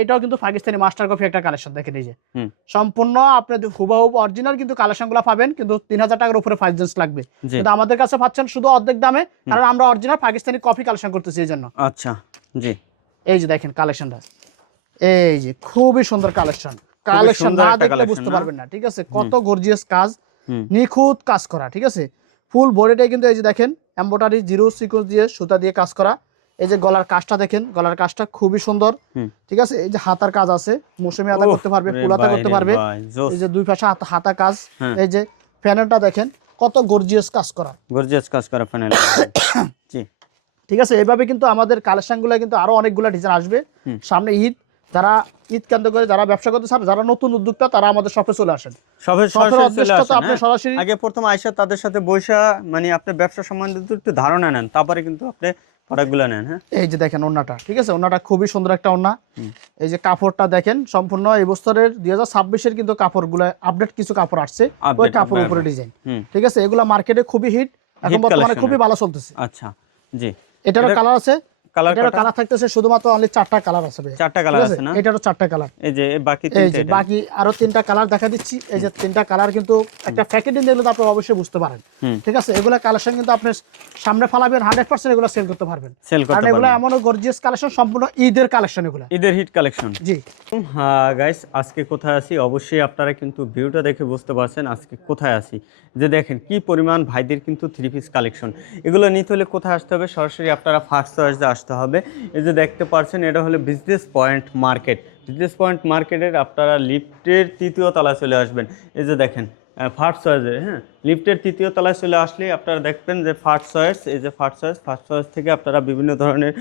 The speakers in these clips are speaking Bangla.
এটাও কিন্তু পাকিস্তানি মাস্টার কপি একটা কালেকশন দেখেন এই যে। সম্পূর্ণ আপনি হুবাহুব অরিজিনাল কিন্তু কালেকশনগুলো পাবেন কিন্তু তিন হাজার টাকার উপরে ফাইভ জেন্স লাগবে। কিন্তু আমাদের কাছে পাচ্ছেন শুধু অর্ধেক দামে কারণ আমরা অরিজিনাল পাকিস্তানি কপি কালেকশন করতেছি এই জন্য। আচ্ছা জি। এই যে দেখেন কালেকশনটা এই যে খুবই সুন্দর কালেকশন কালেকশন না দেখলে বুঝতে পারবেন না ঠিক আছে? কত গর্জিয়াস কাজ নিখুঁত কাজ করা ঠিক আছে? ফুল বডিটাই কিন্তু এই যে দেখেন এম্বোটারি জিরো সিকোয়েন্স দিয়ে সুতা দিয়ে কাজ করা। এই যে গলার কাজটা দেখেন গলার কাজটা খুবই সুন্দর। ঠিক আছে? এই যে হাতার কাজ আছে মৌসুমি উফ, করতে পারবে রে ফুল হাতা ভাই করতে পারবে। এই যে দুই পাশে হাতা কাজ হ্যাঁ। এই যে ফ্যানেরটা দেখেন কত গর্জিয়াস কাজ করা। গর্জিয়াস কাজ করা ফাইনাল জি। ঠিক আছে? এভাবে কিন্তু আমাদের কালেকশনগুলো কিন্তু আরও অনেকগুলো ডিজাইন আসবে। সামনে ঈদ যারা ঈদ কেন্দ্র করে যারা ব্যবসা করতে চান যারা নতুন উদ্যোক্তা তারা আমাদের শপে চলে আসেন। তো আপনি হ্যাঁ? সরাসরি আগে প্রথম আইসা তাদের সাথে বৈশা মানে আপনি ব্যবসা সম্বন্ধে একটু ধারণা নেন তারপরে কিন্তু আপনি প্রোডাক্টগুলো নেন হ্যাঁ? এই যে দেখেন ওন্নাটা ঠিক আছে? ওন্নাটা খুবই সুন্দর একটা ওন্না এই যে কাপড়টা দেখেন সম্পূর্ণ এই বছরের দুই হাজার ছাব্বিশের কিন্তু কাপড়গুলো আপডেট কিছু কাপড় আসছে। ওই কাপড় উপরে ডিজাইন ঠিক আছে? এগুলা মার্কেটে খুবই হিট এখন বর্তমানে খুবই ভালো চলতেছে। আচ্ছা জি। এটারও কালার আছে? কালার এটারও কালার থাকতেছে শুধুমাত্র অনলি চারটা কালার আছে চারটা কালার আছে? আছে না? এটারও চারটা কালার এই যে বাকি তিনটা বাকি আরও তিনটা কালার দেখা দিচ্ছি। এই যে তিনটা কালার কিন্তু একটা প্যাকেটিং দেখলে তো আপনি অবশ্যই বুঝতে পারেন। ঠিক আছে? এগুলা কালেকশন কিন্তু আপনি সামনে ফালাবেন হান্ড্রেড পার্সেন্ট এগুলো সেল করতে পারবেন। সেল করতে এগুলো পারবেন। এমনও গর্জিয়াস কালেকশন সম্পূর্ণ ঈদের কালেকশন এগুলো। ঈদের হিট কালেকশন জি। হ্যাঁ গাইস আজকে কোথায় আছি? অবশ্যই আপনারা কিন্তু ভিউটা দেখে বুঝতে পারছেন আজকে কোথায় আছি। যে দেখেন কি পরিমাণ ভাইদের কিন্তু থ্রি পিস কালেকশন এগুলো নিতে হলে কোথায় আসতে হবে? সরাসরি আপনারা ফার্স্ট চয়েসে আসতে হবে। এই যে দেখতে পাচ্ছেন এটা হলো business point market business point মার্কেটের আপনারা লিফটের তৃতীয় তলায় চলে আসবেন। এই যে দেখেন ফার্স্ট চয়েসে হ্যাঁ? লিফটের তৃতীয় তলায় চলে আসলে আপনারা দেখবেন যে ফার্স্ট চয়েস এই যে ফার্স্ট চয়েস ফার্স্ট চয়েস থেকে আপনারা বিভিন্ন ধরনের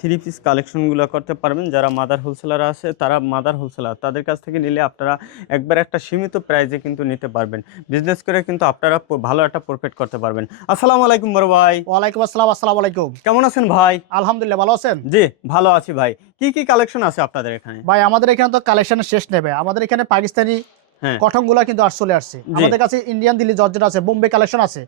থ্রি পিস কালেকশনগুলো করতে পারবেন। যারা মাদার হোলসেলার আছে তারা মাদার হোলসেলার তাদের কাছ থেকে নিলে আপনারা একবার একটা সীমিত প্রাইজে কিন্তু নিতে পারবেন। বিজনেস করে কিন্তু আপনারা ভালো একটা প্রফিট করতে পারবেন। আসসালামু আলাইকুম বড় ভাই। ওয়ালাইকুম আসসালাম আসসালামু আলাইকুম। কেমন আছেন ভাই? আলহামদুলিল্লাহ ভালো আছেন? জি ভালো আছি ভাই। কি কি কালেকশন আছে আপনাদের এখানে? ভাই আমাদের এখানে তো কালেকশনের শেষ নেবে। আমাদের এখানে পাকিস্তানি কটনগুলা কিন্তু আর চলে আসছে। আমাদের কাছে ইন্ডিয়ান দিল্লি জর্জেট আছে বোম্বে কালেকশন আছে।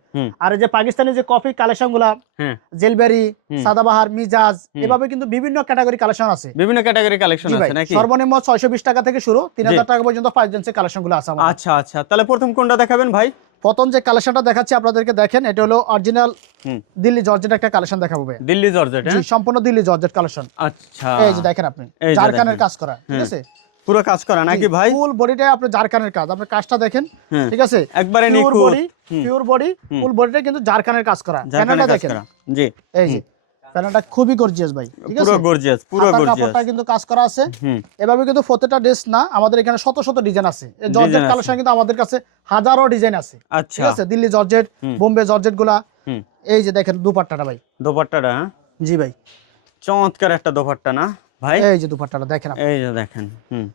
আর এই যে পাকিস্তানি যে কফি কালেকশনগুলা হ্যাঁ। জেলবেরি সাদাবাহার মিজাজ এভাবে কিন্তু বিভিন্ন ক্যাটাগরি কালেকশন আছে। বিভিন্ন ক্যাটাগরি কালেকশন আছে নাকি? সর্বনিম্ন ছয়শো বিশ টাকা থেকে শুরু তিন হাজার টাকা পর্যন্ত ফাইভ জেন্সের কালেকশনগুলো আছে আমাদের। আচ্ছা আচ্ছা। তাহলে প্রথম কোনটা দেখাবেন ভাই? প্রথম যে কালেকশনটা দেখাচ্ছি আপনাদেরকে দেখেন এটা হলো অরিজিনাল দিল্লি জর্জেট একটা কালেকশন দেখাবো ভাই। দিল্লি জর্জেট হ্যাঁ? সম্পূর্ণ দিল্লি জর্জেট কালেকশন আচ্ছা। এই যে দেখেন আপনি জারকানের কাজ করা ঠিক হ্যাঁ। আছে? পুরো কাজ করা নাকি ভাই? ফুল বডিটাই আপনার জারকানের কাজ আপনি কাজটা দেখেন ঠিক আছে? একবারে নিখুঁত। বডি পিওর বডি ফুল বডিটা কিন্তু জারকানের কাজ করা প্যানেলটা দেখেন। জি। এই যে প্যানেলটা খুবই গর্জিয়াস ভাই ঠিক পুরো গর্জিয়াস পুরো গর্জিয়াস কাপড়টা কিন্তু কাজ করা আছে। এভাবে কিন্তু প্রত্যেকটা ড্রেস না আমাদের এখানে শত শত ডিজাইন আছে। এই জর্জেট আছে। কালেকশন কিন্তু আমাদের কাছে হাজারো ডিজাইন আছে। ঠিক আচ্ছা আছে? দিল্লি জর্জেট বোম্বে জর্জেটগুলা এই যে দেখেন দুপাট্টাটা ভাই। দোপাট্টাটা হ্যাঁ? জি ভাই। চমৎকার একটা দোপাট্টা না? ভাই? এই যে দুপাট্টাটা দেখেন এই যে দেখেন হুম।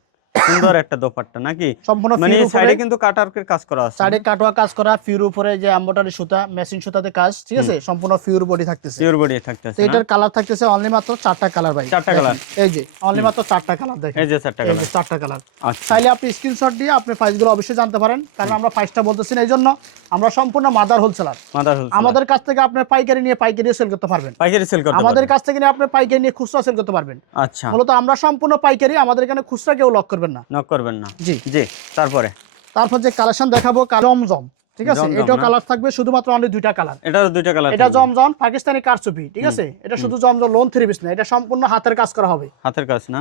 সুন্দর একটা দোপাট্টা নাকি? সম্পূর্ণ মানে সাইডে কিন্তু কাটারকের কাজ করা আছে। সাইডে কাটোয়া কাজ করা ফিউর উপরে যে এমব্রয়ডারি সুতা মেশিন সুতাতে কাজ ঠিক আছে? সম্পূর্ণ ফিউর বডি থাকতেছে। পিওর বডি থাকতেছে এটার কালার থাকতেছে অনলি মাত্র চারটা কালার ভাই। চারটা colour? এই যে অনলি মাত্র চারটা কালার দেখেন। এই যে চারটা কালার চারটা কালার আচ্ছা। চাইলে আপনি স্ক্রিনশট দিয়ে আপনি প্রাইসগুলো অবশ্যই জানতে পারেন কারণ আমরা প্রাইসটা বলতেছি না এই জন্য আমরা সম্পূর্ণ মাদার হোলসেলার মাদার হোলসেল আমাদের কাছ থেকে আপনি পাইকারি নিয়ে পাইকারি সেল করতে পারবেন। পাইকারি সেল করতে আমাদের কাছ থেকে নিয়ে আপনি পাইকারি নিয়ে খুচরা সেল করতে পারবেন। আচ্ছা। মূলত আমরা সম্পূর্ণ পাইকারি আমাদের এখানে খুচরা কেউ লক করবেন না? নক করবেন না। জি। জি তারপরে? তারপর যে কালেকশন দেখাবো জমজম ঠিক আছে? এটাও কালার থাকবে শুধুমাত্র অনলি দুইটা কালার। এটারও দুইটা কালার এটা জমজম পাকিস্তানি কারচুপি ঠিক আছে? এটা শুধু জমজম লোন থ্রি পিস না এটা সম্পূর্ণ হাতের কাজ করা হবে। হাতের কাজ না?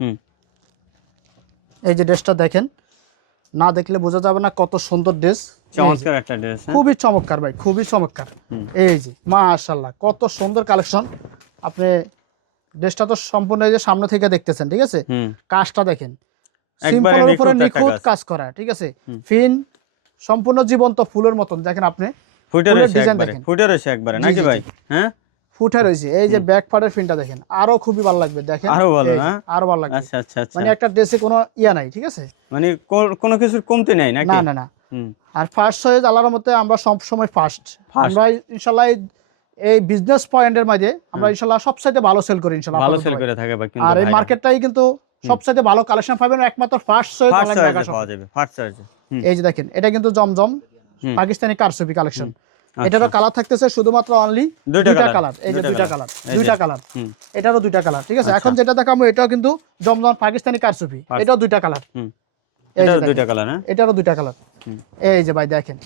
হুম। এই যে ড্রেসটা দেখেন না দেখলে বোঝা যাবে না কত সুন্দর ড্রেস। চমৎকার একটা ড্রেস খুবই চমৎকার ভাই খুবই চমৎকার। এই যে মাশাল্লাহ কত সুন্দর কালেকশন। আপনি ড্রেসটা তো সম্পূর্ণ এই যে সামনে থেকে দেখতেছেন ঠিক আছে? কাজটা দেখেন সিম্পলের উপরে নিখুঁত কাজ। করা ঠিক আছে? ফিন সম্পূর্ণ জীবন্ত ফুলের মতন দেখেন আপনি। ফুটে ফুলের রয়েছে design একবারে দেখেন। ফুটে রয়েছে একবারে নাকি ভাই? হ্যাঁ? ফুটে রয়েছে এই যে ব্যাক পার্টের ফিনটা দেখেন আরও খুবই ভালো লাগবে দেখেন। আরও ভালো না? আরও ভালো লাগবে। আচ্ছা আচ্ছা আচ্ছা। মানে একটা ড্রেসে কোনো ইয়া নাই ঠিক আছে? মানে কোনো কিছুর কমতি নেই নাকি? না না না। আর ফার্স্ট আল্লাহর মতে আমরা সব সময় ফার্স্ট। আমরা এই- বিজনেস পয়েন্টের মাঝে আমরা সবচাইতে ভালো সেল করি ইনশাল্লাহ ভালো সেল করে থাকে বা কিন্তু আর এই মার্কেটটাই কিন্তু সবচাইতে ভালো কালেকশন পাবেন একমাত্র ফার্স্ট ফার্স্ট অনলাইন ঢাকা পাওয়া যাবে ফার্স্ট হুম। এই যে দেখেন এটা কিন্তু জমজম পাকিস্তানি কারসুপি কালেকশন এটারও কালার থাকতেছে শুধুমাত্র অনলি দুইটা কালার এই যে দুইটা কালার দুইটা কালার হুম। এটারও দুইটা কালার ঠিক আছে? আচ্ছা। এখন যেটা দেখাবো এটাও কিন্তু জমজম পাকিস্তানি কারসুপি এটাও দুইটা কালার হুম। এই যে এটা দেখেন, দুইটা কালার হ্যাঁ? এটারও দুইটা কালার। এই যে ভাই দেখেন।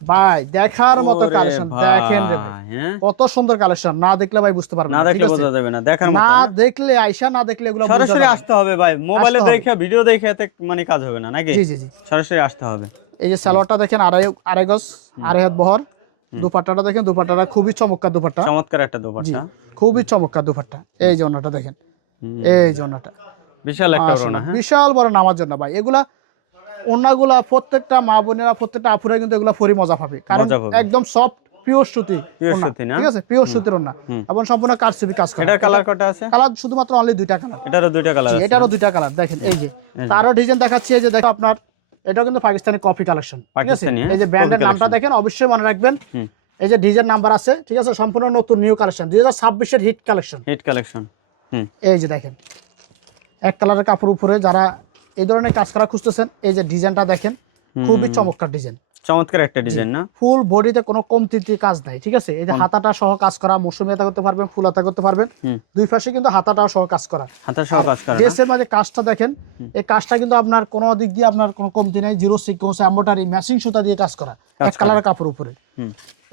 ভাই দেখার মতো কালেকশন দেখেন রে হ্যাঁ? কত সুন্দর কালেকশন না দেখলে ভাই বুঝতে পারবেন না দেখলে বোঝা যাবে না দেখার মতো না? দেখলে আইসা না দেখলে এগুলো সরাসরি। আসতে হবে ভাই মোবাইলে দেখে ভিডিও দেখে এতে মানে কাজ হবে না নাকি? জি জি জি। সরাসরি আসতে হবে। এই যে সালোয়ারটা দেখেন আড়াই আড়াই গজ আড়াই হাত বহর দুপাট্টাটা দেখেন দুপাট্টাটা খুবই চমৎকার দুপাট্টা। চমৎকার একটা দোপাট্টা। খুবই চমৎকার দুপাট্টা। এই যে ওনাটা দেখেন। এই যে ওনাটা বিশাল একটা মাশাআল্লাহ, হ্যাঁ? বিশাল বড় নামার জন্য ভাই। এগুলা ওনাগুলা প্রত্যেকটা মা বোনেরা প্রত্যেকটা আপুরা কিন্তু এগুলা ফরি মজা পাবে। কারণ একদম সফট পিওর সুতি Pure সুতি না? ঠিক আছে? পিওর সুতির হুম। এবং সম্পূর্ণ কারচুপি কাজ করে। এটার কালার কটা আছে? কালার শুধুমাত্র অনলি দুইটা কালার এটারও দুইটা কালার আছে। এটারও দুইটা কালার দেখেন এই যে। তারও ডিজাইন দেখাচ্ছি এই যে দেখো আপনার এটাও কিন্তু পাকিস্তানি কপি কালেকশন ঠিক আছে? হ্যাঁ? এই যে ব্র্যান্ডের নামটা দেখেন অবশ্যই মনে রাখবেন। এই যে ডিজাইন নাম্বার আছে ঠিক আছে? সম্পূর্ণ নতুন নিউ কালেকশন দুই হাজার ছাব্বিশের হিট কালেকশন হিট কালেকশন এই যে দেখেন এক কালারের কাপড় উপরে যারা এই ধরনের কাজ করা খুঁজতেছেন। এই যে ডিজাইনটা দেখেন খুবই চমৎকার ডিজাইন। চমৎকার একটা ডিজাইন না? ফুল বডিতে কোনো কমতিতে কাজ নাই ঠিক আছে? এই যে হাতাটা সহ কাজ করা মৌসুমি হাতা করতে পারবেন ফুল হাতা করতে পারবেন। দুই পাশে কিন্তু হাতাটাও সহ কাজ করা। হাতের সহ কাজ করে? ড্রেসের মাঝে কাজটা দেখেন এই কাজটা কিন্তু আপনার কোনো দিক দিয়ে আপনার কোনো কমতি নাই জিরো সিকোয়েন্স এম্বোটারি ম্যাচিং সুতা দিয়ে কাজ করা এক কালারের কাপড় উপরে।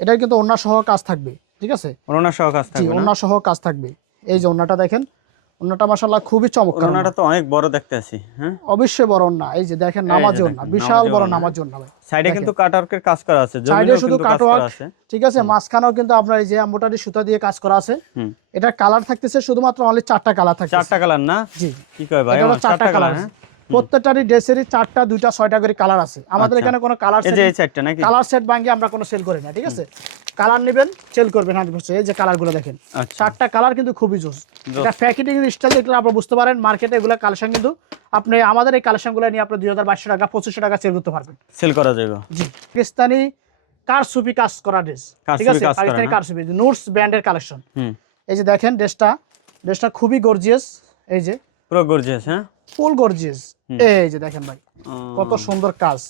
এটা কিন্তু অন্য সহ কাজ থাকবে ঠিক আছে? ওড়না সহ কাজ থাকবে অন্য সহ কাজ থাকবে। এই যে অন্যটা দেখেন খুবই চমৎকার তো অনেক বড় দেখতে আছি হ্যাঁ? অবশ্যই বড় অন্য। এই যে দেখেন নামাজ বিশাল বড় নামাজ ভাই। সাইডে কিন্তু কাটওয়ার্কের কাজ করা আছে সাইডে শুধু কাটওয়ার্ক ঠিক আছে মাঝখানেও কিন্তু আপনার এই যে সুতা দিয়ে কাজ করা আছে। এটা কালার থাকতেছে শুধুমাত্র অনলি চারটা কালার থাকছে চারটা কালার না? জি। কি কয় ভাই এটা চারটা কালার হ্যাঁ? প্রত্যেকটারই ড্রেসেরই চারটা দুইটা ছয়টা করে কালার আছে। আমাদের আচ্ছা। এখানে কোনো কালার নাকি? কালার সেট ভাঙিয়ে আমরা কোনো সেল করি না ঠিক আছে? কালার নেবেন সেল করবেন হান্ড্রেড পার্সেন্ট এই যে কালারগুলো দেখেন। আচ্ছা। চারটা কালার কিন্তু খুবই জোস। এটা প্যাকেটিং স্টাইল দেখলে আপনারা বুঝতে পারেন মার্কেটে এগুলো কালেকশন কিন্তু আপনি আমাদের এই কালেকশনগুলো নিয়ে আপনি দুই হাজার বাইশশো টাকা পঁচিশশো টাকা সেল করতে পারবেন। সেল করা যাবে। জি। পাকিস্তানি কারসুপি কাজ করা ড্রেস ঠিক আছে? পাকিস্তানি? কারসুপি নুটস ব্র্যান্ডের কালেকশন হুম। এই যে দেখেন ড্রেসটা ড্রেসটা খুবই গর্জিয়াস এই যে পুরো গর্জিয়াস হ্যাঁ? ফুল গর্জিয়াস এই যে দেখেন ভাই কত সুন্দর কাজ।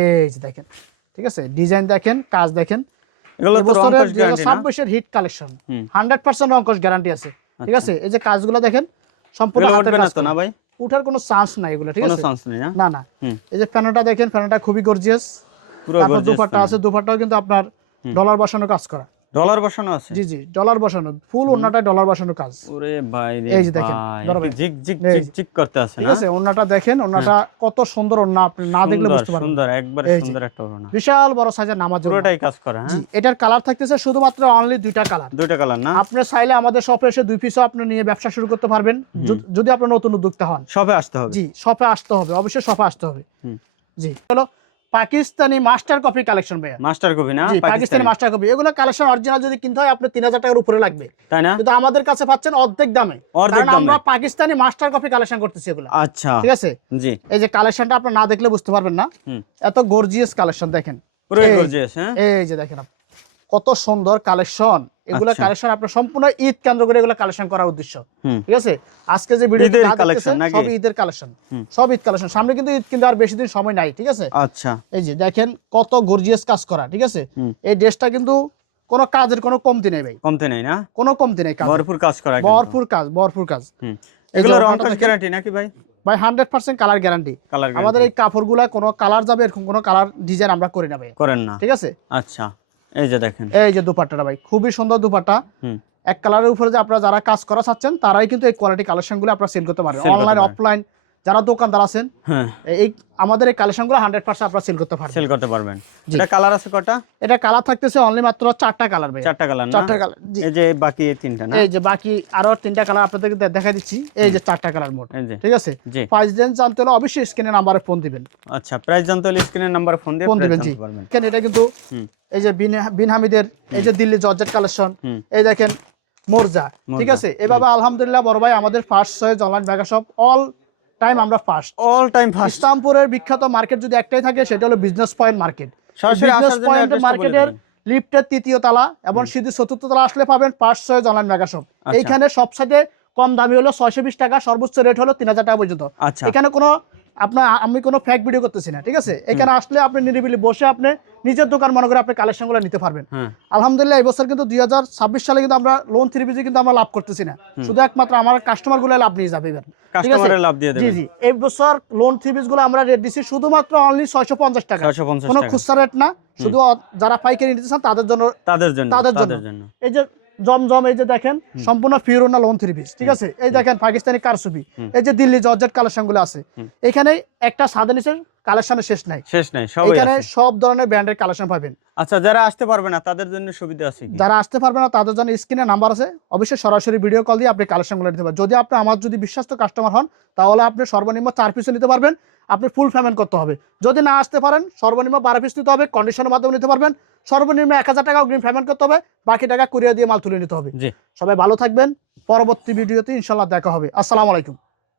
এই যে দেখেন ঠিক আছে? ডিজাইন দেখেন কাজ দেখেন। ছাব্বিশের হিট কালেকশন হান্ড্রেড পার্সেন্ট অঙ্কশ গ্যারান্টি আছে। ঠিক আছে? এই যে কাজগুলো দেখেন সম্পূর্ণ না। ভাই? উঠার কোনো চান্স নাই এগুলো ঠিক আছে? না? না এই যে ফ্যানটা দেখেন ফ্যানটা খুবই গর্জিয়াস দুপাট্টা আছে দুপাট্টাও কিন্তু আপনার ডলার বসানো কাজ করা। ডলার বসানো আছে? জি জি ডলার বসানো। ফুল ওন্নাটায় ডলার বসানো কাজ। ওরে ভাই রে এই যে দেখেন। জিগ জিগ জিগ জিগ করতে আছে ঠিক আছে ওন্নাটা দেখেন ওন্নাটা কত সুন্দর ওন্না আপনি না দেখলে বুঝতে পারবেন। সুন্দর একবার সুন্দর একটা ওড়না। বিশাল বড় সাইজের নামাজ পুরোটাই কাজ করা হ্যাঁ? এটার কালার থাকতেছে শুধুমাত্র অনলি দুইটা কালার দুইটা কালার না? আপনি চাইলে আমাদের শপে এসে দুই পিসও আপনি নিয়ে ব্যবসা শুরু করতে পারবেন যদি- আপনি নতুন উদ্যোক্তা হন। সবে আসতে হবে? জি শপে আসতে হবে অবশ্যই শপে আসতে হবে। জি হলো পাকিস্তানি মাস্টার কপি কালেকশন ভাইয়া। মাস্টার কপি না? পাকিস্তানি। Master copy. এগুলো কালেকশন অরিজিনাল যদি কিনতে হয় আপনি তিন হাজার টাকার উপরে লাগবে। তাই না? কিন্তু আমাদের কাছে পাচ্ছেন অর্ধেক দামে। কারণ আমরা পাকিস্তানি মাস্টার কপি কালেকশন করতেছি এগুলো। আচ্ছা। ঠিক আছে? জি। এই যে কালেকশনটা আপনি না দেখলে বুঝতে পারবেন না। এত গর্জিয়াস কালেকশন দেখেন। পুরো এই- গর্জিয়াস হ্যাঁ? এই যে দেখেন। কত সুন্দর কালেকশন এগুলো আচ্ছা। কালেকশন আপনার সম্পূর্ণ ঈদ কেন্দ্র করে এগুলো কালেকশন করার উদ্দেশ্য। ঠিক আছে? আজকে যে ভিডিও collection সব ঈদের কালেকশন সব ঈদ কালেকশন সামনে কিন্তু ঈদ কিন্তু আর বেশি দিন সময় নাই ঠিক আছে? আচ্ছা। এই যে দেখেন কত গর্জিয়াস কাজ করা ঠিক আছে? এই ড্রেসটা কিন্তু কোনো কাজের কোনো কমতি নেই ভাই। কমতে নেই না? কোনো কমতি নেই কাজ ভরপুর কাজ করা। ভরপুর কাজ ভরপুর কাজ। এগুলো রং কাজ গ্যারান্টি নাকি ভাই? ভাই হান্ড্রেড পার্সেন্ট কালার গ্যারান্টি আমাদের এই কাপড়গুলা কোনো কালার যাবে এরকম কোনো কালার ডিজাইন আমরা করি না ভাই। করেন না। ঠিক আছে? আচ্ছা। এই যে দেখেন। এই যে দুপাট্টাটা ভাই খুবই সুন্দর দুপাট্টা। এক কালারের উপরে যে আপনারা যারা কাজ করা চাচ্ছেন তারাই কিন্তু এই কোয়ালিটি কালেকশনগুলো আপনারা সেল করতে পারবেন। অনলাইন পারেন। অফলাইন যারা দোকানদার আছেন হ্যাঁ। এই আমাদের এই কালেকশনগুলো হান্ড্রেড পার্সেন্ট আপনারা সেল করতে পারবেন। সেল করতে পারবেন। এটা কালার আছে কটা? এটা কালার থাকতেছে অনলি মাত্র চারটা কালার ভাই চারটা কালার চারটা কালার এই যে বাকি তিনটা না? এই যে বাকি আরও তিনটা কালার আপনাদেরকে দে- দেখা দিচ্ছি। এই যে চারটা কালার মোট। ঠিক আছে? প্রাইস রেঞ্জ জানতে হলে অবশ্যই স্ক্রিনে নাম্বারে ফোন দিবেন। আচ্ছা প্রাইস জানতে হলে স্ক্রিনের নাম্বার ফোন দিয়ে ফোন দিবেন জি। দেখেন এটা কিন্তু এই যে বিন হামিদের এই যে দিল্লি জর্জেট কালেকশন এই দেখেন মোরজা। ঠিক আছে? এভাবে আলহামদুলিল্লাহ বড় ভাই আমাদের first choice online mega shop all time আমরা ফার্স্ট অল টাইম ফার্স্ট ইসলামপুরের বিখ্যাত মার্কেট যদি একটাই থাকে সেটা হলো business point market business point মার্কেটের। লিফটের তৃতীয় তালা এবং সিধি চতুর্থ তালা আসলে পাবেন পাঁচশো ছয় জলান মেগা শপ আচ্ছা। এইখানে সবসাথে কম দামি হলো ছয়শো বিশ টাকা সর্বোচ্চ রেট হলো তিন হাজার টাকা পর্যন্ত। আচ্ছা। এখানে কোনো আপনার আমি কোনো ফ্যাক ভিডিও করতেছি না ঠিক আছে? এখানে আসলে আপনি নিরিবিলি বসে আপনি নিজের দোকান মনে করে আপনি কালেকশনগুলো নিতে পারবেন। হ্যাঁ। আলহামদুলিল্লাহ এই বছর কিন্তু দুই সালে কিন্তু আমরা লোন থ্রি পিসে কিন্তু আমরা লাভ করতেছি না। শুধু একমাত্র আমার কাস্টমারগুলো লাভ নিয়ে যাবে এবার। জি জি। এই বছর লোন থ্রি পিসগুলো আমরা রেট দিচ্ছি শুধুমাত্র অনলি ছয়শো পঞ্চাশ টাকা। কোনো খুচরা রেট না শুধু যারা পাইকারি নিতে চান তাদের জন্য তাদের জন্য। তাদের জন্য। এই যে জমজম এই যে দেখেন সম্পূর্ণ ফিরোনা লোন থ্রি পিস ঠিক আছে? এই দেখেন পাকিস্তানি কারসুবি। এই যে দিল্লি জর্জেট কালেকশনগুলো আছে এখানে একটা সাদা নিচের কালেকশনের শেষ নাই। শেষ নাই এখানে সব ধরনের ব্র্যান্ডের কালেকশন পাবেন। আচ্ছা যারা আসতে পারবে না তাদের জন্য সুবিধা আছে কি? যারা আসতে পারবে না তাদের জন্য স্ক্রিনে নাম্বার আছে। অবশ্যই সরাসরি ভিডিও কল দিয়ে আপনি কালেকশনগুলো নিতে পারবেন। যদি আপনি আমার যদি বিশ্বস্ত কাস্টমার হন তাহলে আপনি সর্বনিম্ন চার পিসে নিতে পারবেন। আপনি ফুল পেমেন্ট করতে হবে। যদি না আসতে পারেন সর্বনিম্ন বারো পিস নিতে হবে কন্ডিশনের মাধ্যমে নিতে পারবেন। সর্বনিম্ন এক হাজার টাকা অগ্রিম পেমেন্ট করতে হবে বাকি টাকা কুরিয়ার দিয়ে মাল তুলে নিতে হবে। সবাই ভালো থাকবেন পরবর্তী ভিডিওতে ইনশাল্লাহ দেখা হবে। আসসালামু আলাইকুম।